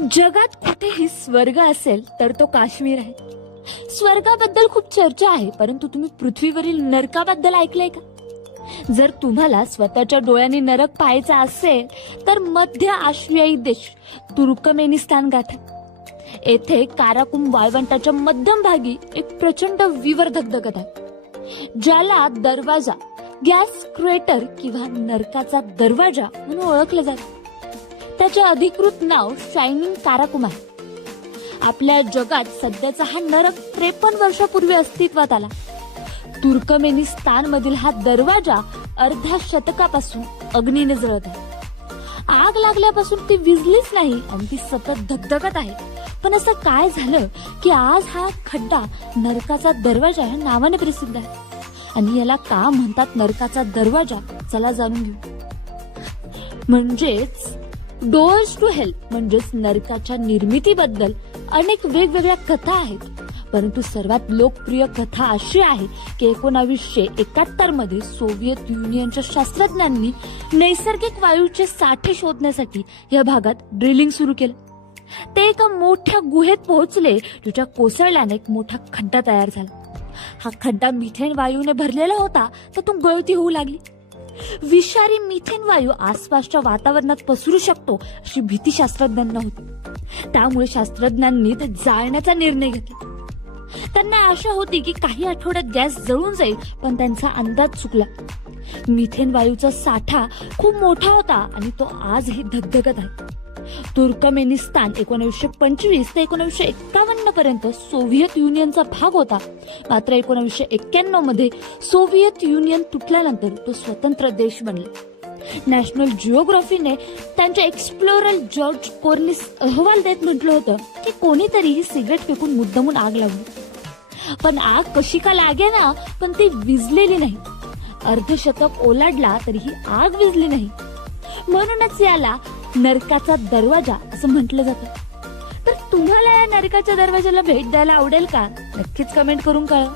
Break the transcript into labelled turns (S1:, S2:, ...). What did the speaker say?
S1: जगात कुठेही स्वर्ग असेल तर तो काश्मीर आहे. स्वर्गाबद्दल खूप चर्चा आहे परंतु तुम्ही पृथ्वीवरील नरकाबद्दल ऐकलंय का? जर तुम्हाला स्वतःच्या डोळ्याने नरक पाहायचा असेल तर मध्य आशियाई देश तुर्कमेनिस्तान गाठा येथे काराकुम वाळवंटाच्या मध्यम भागी एक प्रचंड विवर धगधगत आहे ज्याला दरवाजा गॅस क्रेटर किंवा नरकाचा दरवाजा म्हणून ओळखलं जातं. त्याचे अधिकृत नाव शायनिंग काराकुम आहे आपल्या जगात सध्याचा हा नरक त्रेपन्न वर्षापूर्वी अस्तित्वात आला. तुर्कमेनिस्तान मधील हा दरवाजा अर्ध्या शतकापासून अग्नीने जळत आहे. आग लागल्यापासून ती विजलीच नाही आणि ती सतत धगधगत आहे. पण असं काय झालं की आज हा खड्डा नरकाचा दरवाजा या नावाने प्रसिद्ध आहे? आणि याला का म्हणतात नरकाचा दरवाजा? चला जाणून घेऊ. म्हणजेच डोअर्स टू हेल्प म्हणजेच नरकाच्या निर्मितीबद्दल अनेक वेगवेगळ्या कथा आहेत. परंतु सर्वात लोकप्रिय कथा अशी आहे की एकोणावीसशे एकाहत्तरमध्ये सोव्हिएत युनियनच्या शास्त्रज्ञांनी नैसर्गिक वायूचे साठे शोधण्यासाठी या भागात ड्रिलिंग सुरू केलं. ते एका मोठ्या गुहेत पोहोचले तिच्या कोसळल्याने एक मोठा खड्डा तयार झाला. हा खड्डा मिथेन वायूने भरलेला होता तर तू गळती होऊ लागली. विषारी मिथेन वायू आसपासच्या वातावरणात पसरू शकतो अशी भीती शास्त्रज्ञांना होती. त्यामुळे शास्त्रज्ञांनी ते जाळण्याचा निर्णय घेतला. त्यांना आशा होती की काही आठवड्यात गॅस जळून जाईल पण त्यांचा अंदाज चुकला. मिथेन वायूचा साठा खूप मोठा होता आणि तो आजही धगधगत आहे. तुर्कमेनिस्तान एकोणीसशे पंचवीस ते एकोणीसशे एक्कावन्न पर्यंत सोव्हिएत युनियनचा भाग होता. मात्र एकोणीसशे एक्क्याण्णवमध्ये सोव्हिएत युनियन तुटल्यानंतर तो स्वतंत्र देश बनला. नॅशनल जिओग्राफीने त्यांच्या एक्सप्लोरर जॉर्ज कोर्निस अहवाल देत म्हटलं होतं की कोणीतरी ही सिगरेट फेकून मुद्दामून आग लावली. पण आग कशी का लागे ना पण ती विजलेली नाही. अर्धशतक ओलाडला तरी ही आग विजली नाही. म्हणूनच याला नरकाचा दरवाजा असं म्हटलं जातं. तर तुम्हाला या नरकाच्या दरवाजाला भेट द्यायला आवडेल का? नक्कीच कमेंट करून कळवा.